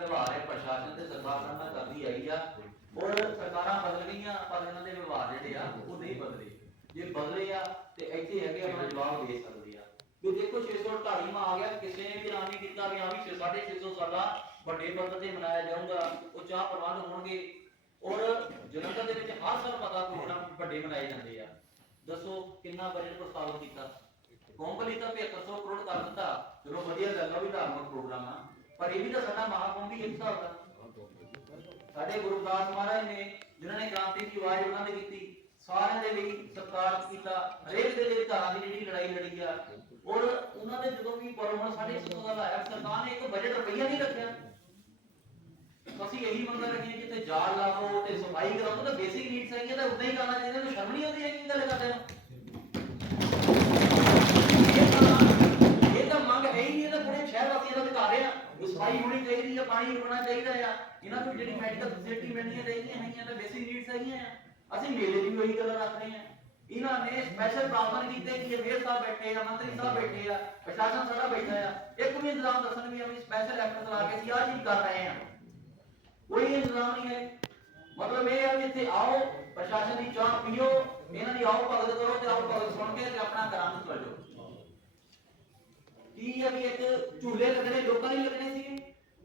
ਵਿਵਹਾਰ ਹੈ ਪ੍ਰਸ਼ਾਸਨ ਤੇ ਸਰਕਾਰ ਨਾਲ ਨਾਲ ਕਰਦੀ ਆਈ ਆ। ਔਰ ਸਰਕਾਰਾਂ ਬਦਲ ਗਈਆਂ ਪਰ ਇਹਨਾਂ ਦੇ ਵਿਵਹਾਰ ਜਿਹੜੇ ਆ, ਉਹ ਨਹੀਂ ਬਦਲੇ। ਜੇ ਬਦਲੇ ਆ, ਤੇ ਇੱਥੇ ਹੈਗੇ ਆਪਣਾ ਜਵਾਬ ਦੇ ਸਕਦੇ ਆ। ਵੀ ਦੇਖੋ 648 ਮਾ ਆ ਗਿਆ, ਕਿਸੇ ਨੇ ਵੀ ਐਲਾਨ ਕੀਤਾ ਵੀ ਆ ਵੀ 650 ਸਾਲਾ ਵੱਡੇ ਪੱਧਰ ਤੇ ਮਨਾਇਆ ਜਾਊਗਾ, ਉਹ ਚਾਹ ਪ੍ਰਬੰਧ ਹੋਣਗੇ। ਔਰ ਜਲੰਧਰ ਦੇ ਵਿੱਚ ਹਰ ਸਾਲ ਪਤਾ ਪ੍ਰੋਗਰਾਮ ਵੱਡੇ ਮਨਾਏ ਜਾਂਦੇ ਆ। ਦੱਸੋ, ਕਿੰਨਾ ਬਜਟ ਪ੍ਰਸਤਾਵਿਤ ਕੀਤਾ? ਕੁੰਭ ਤਾਂ 7500 ਕਰੋੜ ਕਰ ਦਿੱਤਾ। ਚਲੋ, ਵਧੀਆ ਗੱਲ ਆ ਵੀ ਧਾਰਮਿਕ ਪ੍ਰੋਗਰਾਮ ਆ। ਪਰ ਇਹ ਵੀ ਤਾਂ ਸਾਡਾ ਮਹਾਕੁੰਭ ਇੱਕ ਹਿਸਾਬ ਦਾ। ਸਾਡੇ ਗੁਰੂ ਦਾਸ ਮਹਾਰਾਜ ਨੇ ਜਿਨ੍ਹਾਂ ਨੇ ਕ੍ਰਾਂਤੀ ਦੀ ਆਵਾਜ਼ ਉਹਨਾਂ ਨੇ ਕੀਤੀ, ਸਾਰਿਆਂ ਦੇ ਲਈ ਸਤਿਕਾਰ ਕੀਤਾ, ਹਰੇਕ ਦੇ ਲਈ ਧਾਰਾਂ ਦੀ ਜਿਹੜੀ ਲੜਾਈ ਲੜੀ ਆ। ਔਰ ਉਹਨਾਂ ਦੇ ਜਦੋਂ ਵੀ ਪਰਮਣ ਸਾਡੇ ਸੌ ਦਾ ਲਾਇਆ ਸਰਕਾਰ ਨੇ ਇੱਕ ਬਜਟ ਰੁਪਈਆ ਨਹੀਂ ਰੱਖਿਆ। ਅਸੀਂ ਇਹੀ ਮੰਗ ਰਹੇ ਕਿ ਤੇ ਜਾਲ ਲਾਓ ਤੇ ਸਫ਼ਾਈ ਕਰਾਓ ਤਾਂ ਬੇਸਿਕ ਨੀਡਸ ਹੈਗੀਆਂ, ਤਾਂ ਉਦਾਂ ਹੀ ਕਰਨਾ ਚਾਹੀਦਾ ਕੋਈ ਸ਼ਰਮ ਨਹੀਂ ਆਉਂਦੀ ਹੈਗੀ ਗੱਲ ਕਰਦੇ ਨੂੰ ਇਹ ਤਾਂ- ਇਹ ਤਾਂ ਮੰਗ ਹੈ ਹੀ ਨਹੀਂ ਇਹ ਤਾਂ ਪੂਰੇ ਸ਼ਹਿਰ ਵਾਸੀਆਂ ਦਾ ਅਧਿਕਾਰ ਆ ਵੀ ਸਫ਼ਾਈ ਹੋਣੀ ਚਾਹੀਦੀ ਆ, ਪਾਣੀ ਰੁਕਣਾ ਚਾਹੀਦਾ ਆ। ਇਹਨਾਂ ਨੂੰ ਜਿਹੜੀ ਮੈਡੀਕਲ ਫੈਸਿਲਿਟੀ ਮਿਲਣੀਆਂ ਚਾਹੀਦੀਆਂ ਹੈਗੀਆਂ, ਤਾਂ ਬੇਸਿਕ ਨੀਡਸ ਹੈਗੀਆਂ ਆ। ਅਸੀਂ ਮੇਲੇ ਦੀ ਉਹੀ ਗੱਲ ਰੱਖ ਰਹੇ ਆ। ਇਹਨਾਂ ਨੇ ਸਪੈਸ਼ਲ ਪ੍ਰਾਵਧਾਨ ਕੀਤੇ ਕਿ ਮੇਅਰ ਸਾਹਿਬ ਬੈਠੇ ਆ, ਮੰਤਰੀ ਸਾਹਿਬ ਬੈਠੇ ਆ, ਪ੍ਰਸ਼ਾਸਨ ਸਾਰਾ ਬੈਠਾ ਆ। ਇੱਕ ਵੀ ਇੰਤਜ਼ਾਮ ਦੱਸਣ ਵੀ ਆ ਸਪੈਸ਼ਲ ਐਫਰਟ ਲਾ ਕੇ ਅਸੀਂ ਆਹ ਚੀਜ਼ ਕਰ ਰਹੇ ਆ। ਕੋਈ ਇੰਤਜ਼ਾਮ ਨਹੀਂ ਹੈ। ਮਤਲਬ ਇਹ ਹੈ ਵੀ ਇੱਥੇ ਆਓ, ਪ੍ਰਸ਼ਾਸਨ ਦੀ ਚਾਹ ਪੀਓ, ਇਹਨਾਂ ਦੀ ਆਓ ਭਗਤ ਕਰੋ ਤੇ ਆਓ ਭਗਤ ਸੁਣ ਕੇ ਤੇ ਆਪਣਾ ਘਰਾਂ ਨੂੰ ਚਲ ਕੀ ਆ ਵੀ ਇੱਕ ਝੂਲੇ ਲੱਗਣੇ, ਲੋਕਾਂ ਦੇ ਲੱਗਣੇ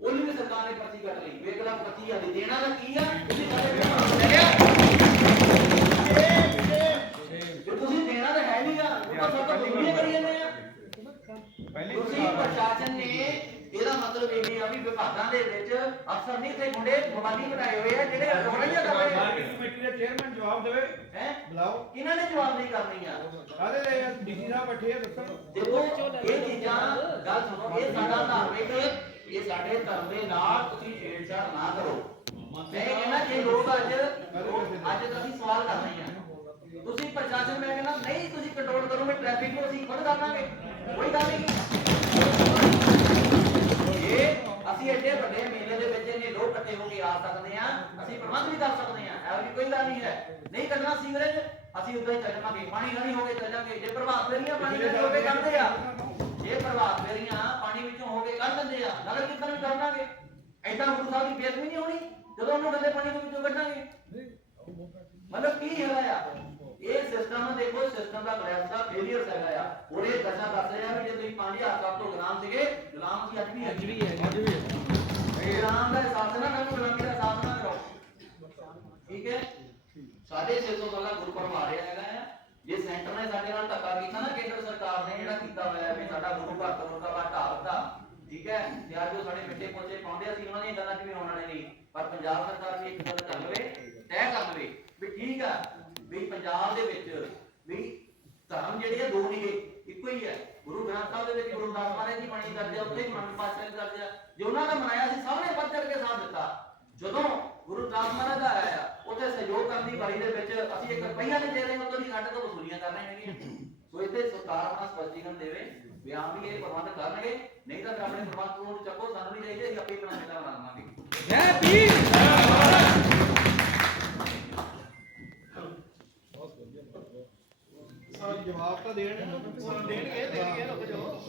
ਉਹਨੂੰ ਵੀ ਸਰਕਾਰ ਨੇ ਪਰਚੀ ਕੱਟ ਲਈ। ਵੇਖ ਲਾ ਪਰਚੀ ਆ ਦੇਣਾ ਤਾਂ ਕੀ ਆ? ਤੁਸੀਂ ਸਾਡੇ ਕੋਲ ਜੇ ਤੁਸੀਂ ਦੇਣਾ ਤਾਂ ਹੈ ਨਹੀਂ ਆ। ਉਹ ਤਾਂ ਸਭ ਤੋਂ ਦੁਨੀਆ ਕਰੀ ਜਾਂਦੇ ਆ। ਪਹਿਲੀ ਤੁਸੀਂ ਪ੍ਰਸ਼ਾਸਨ ਨੇ ਇਹਦਾ ਮਤਲਬ ਇਹ ਨਹੀਂ ਆ ਵੀ ਵਿਭਾਗਾਂ ਦੇ ਵਿੱਚ ਅਫਸਰ ਨਹੀਂ ਤੇ ਮੁੰਡੇ ਮੋਬਾਈਲ ਬਣਾਏ ਹੋਏ ਆ ਜਿਹੜੇ ਹੀ ਕਰ ਰਹੇ ਮਾਰਕੀਟ ਕਮੇਟੀ ਦਾ ਚੇਅਰਮੈਨ ਜਵਾਬ ਦੇਵੇ। ਹੈ? ਬੁਲਾਓ। ਇਹਨਾਂ ਨੇ ਜਵਾਬ ਨਹੀਂ ਕਰਨੀ ਆ। ਕਾਹਦੇ ਲਈ ਡੀਸੀ ਸਾਹਿਬ ਬੈਠੇ ਆ ਦੱਸਣ ਦੇਖੋ ਇਹ ਚੀਜ਼ਾਂ ਗੱਲ ਸੁਣੋ ਇਹ ਸਾਡਾ ਧਾਰਮਿਕ ਸਾਡੇ ਧਰਮ ਦੇ ਨਾਲ ਤੁਸੀਂ ਛੇੜਛਾੜ ਨਾ ਕਰੋ। ਮੈਂ ਕਹਿੰਦਾ ਜੇ ਲੋਕ ਅੱਜ ਅੱਜ ਤਾਂ ਅਸੀਂ ਸਵਾਲ ਕਰ ਰਹੇ ਹਾਂ। ਤੁਸੀਂ ਪ੍ਰਸ਼ਾਸਨ ਮੈਂ ਕਹਿੰਦਾ ਨਹੀਂ ਤੁਸੀਂ ਕੰਟਰੋਲ ਕਰੋਗੇ ਟ੍ਰੈਫਿਕ ਨੂੰ ਅਸੀਂ ਖੁਦ ਕਰ ਲਾਂਗੇ। ਕੋਈ ਗੱਲ ਨਹੀਂ। ਇਹ ਅਸੀਂ ਐਡੇ ਵੱਡੇ ਮੇਲੇ ਦੇ ਵਿੱਚ ਇੰਨੇ ਲੋਕ ਇਕੱਠੇ ਹੋ ਕੇ ਆ ਸਕਦੇ ਆ ਅਸੀਂ ਪ੍ਰਬੰਧ ਵੀ ਕਰ ਸਕਦੇ ਆ ਐਵੇਂ ਦੀ ਕੋਈ ਗੱਲ ਨਹੀਂ ਹੈ। ਨਹੀਂ ਕੱਢਣਾ ਸੀਵਰੇਜ ਅਸੀਂ ਉਦਾਂ ਹੀ ਚੱਲ ਜਾਵਾਂਗੇ। ਪਾਣੀ ਨਹੀਂ ਹੋ ਕੇ ਚੱਲ ਜਾਵਾਂਗੇ। ਜੇ ਪ੍ਰਭਾਵ ਫੇਰੀਆਂ ਪਾਣੀ ਵਿੱਚ ਹੋ ਕੇ ਕੱਢਦੇ ਆ। ਜੇ ਪ੍ਰਭਾਵ ਫੇਰੀਆਂ ਪਾਣੀ ਵਿੱਚੋਂ ਹੋ ਕੇ ਕੱਢ ਦਿੰਦੇ ਆ ਨਗਰ ਕੀਰਤਨ ਵੀ ਕਰਨਾਗੇ ਐਦਾਂ ਗੁਰੂ ਸਾਹਿਬ ਦੀ ਨਹੀਂ ਹੋਣੀ? ਜਦੋਂ ਉਹਨੂੰ ਗੰਦੇ ਪਾਣੀ ਦੇ ਵਿੱਚੋਂ ਕੱਢਾਂਗੇ। ਮਤਲਬ ਕੀ ਹੈਗਾ ਆ? ਇਹ ਸਿਸਟਮ ਦੇਖੋ ਸਿਸਟਮ ਦਾ ਕਲੈਪਸ ਦਾ ਫੇਲਿਅਰ ਹੈਗਾ ਆ। ਉਹਦੇ ਦਸ਼ਾ ਦੱਸ ਰਹੇ ਵੀ ਜੇ ਤੁਸੀਂ 5000 ਸਾਲ ਤੋਂ ਗੁਲਾਮ ਸੀਗੇ ਗੁਲਾਮ ਸੀ ਅੱਜ ਵੀ ਅੱਜ ਵੀ ਹੈ ਅੱਜ ਵੀ ਹੈ। ਗੁਲਾਮ ਦਾ ਅਹਿਸਾਸ ਨਾ ਕਰੋ ਗੁਲਾਮੀ ਦਾ ਅਹਿਸਾਸ ਨਾ ਕਰੋ। ਠੀਕ ਹੈ? ਸਾਡੇ 600 ਸਾਲਾ ਗੁਰੂ ਪਰਮ ਰਿਹਾ ਹੈਗਾ ਆ। ਜੇ ਸੈਂਟਰ ਨੇ ਸਾਡੇ ਨਾਲ ਧੱਕਾ ਕੀਤਾ ਨਾ ਕੇਂਦਰ ਸਰਕਾਰ ਨੇ ਜਿਹੜਾ ਕੀਤਾ ਹੋਇਆ ਵੀ ਸਾਡਾ ਗੁਰੂ ਘਰ ਤੋਂ ਢਾਹ ਦਿੱਤਾ। ਠੀਕ ਹੈ? ਤੇ ਅੱਜ ਉਹ ਸਾਡੇ ਮਿੱਟੇ ਪੋਚੇ ਪਾਉਂਦੇ ਅਸੀਂ ਉਹਨਾਂ ਦੀਆਂ ਗੱਲਾਂ 'ਚ ਆਉਣ ਵਾਲੇ ਨਹੀਂ ਪਰ ਪੰਜਾਬ ਸਰਕਾਰ ਵੀ ਇੱਕ ਗੱਲ ਕਰ ਲਵੇ, ਤੈਅ ਕਰ ਲਵੇ ਵੀ ਠੀਕ ਆ, ਵੀ ਪੰਜਾਬ ਦੇ ਵਿੱਚ ਵੀ ਧਰਮ ਜਿਹੜੇ ਆ, ਦੋ ਨਹੀਂਗੇ ਇੱਕੋ ਹੀ ਹੈ। ਗੁਰੂ ਗ੍ਰੰਥ ਸਾਹਿਬ ਦੇ ਵਿੱਚ ਗੁਰੂ ਨਾਨਕ ਮਹਾਰਾਜ ਦੀ ਬਾਣੀ ਦਰਜ ਹੈ ਉੱਥੇ ਮਨ ਪਾਤਸ਼ਾਹ ਦੀ ਦਰਜ ਹੈ ਜੇ ਉਹਨਾਂ ਦਾ ਮਨਾਇਆ ਸੀ, ਸਭ ਨੇ ਵੱਧ ਚੜ ਕੇ ਸਾਥ ਦਿੱਤਾ। ਜਦੋਂ ਗੁਰੂ ਨਾਨਕ ਮਹਾਰਾਜ ਦਾ ਆਇਆ, ਉੱਥੇ ਸਹਿਯੋਗ ਕਰਨ ਦੀ ਬਾਰੀ ਦੇ ਵਿੱਚ ਅਸੀਂ ਇੱਕ ਰੁਪਈਆ ਨਹੀਂ ਦੇ ਰਹੇ ਉਦੋਂ ਦੀ ਸਾਡੇ ਤੋਂ ਵਸੂਲੀਆਂ ਕਰ ਰਹੇ ਹੈਗੇ ਸੋ ਇੱਥੇ ਸਰਕਾਰ ਆਪਣਾ ਸਪਸ਼ਟੀਕਰਨ ਦੇਵੇ ਬਿਆਨ ਵੀ ਇਹ ਪ੍ਰਬੰਧ ਕਰਨਗੇ ਨਹੀਂ ਤਾਂ ਫਿਰ ਆਪਣੇ ਪ੍ਰਬੰਧ ਨੂੰ ਚੱਕੋ ਸਾਨੂੰ ਨਹੀਂ ਚਾਹੀਦੇ ਅਸੀਂ ਆਪੇ ਆਪਣਾ ਮੇਲਾ ਬਣਾ ਲਵਾਂਗੇ ਜੈ ਭੀਮ! ਜਵਾਬ ਤਾਂ ਦੇਣ ਦੇਣਗੇ ਦੇਣਗੇ ਰੁਕ ਜਾਓ।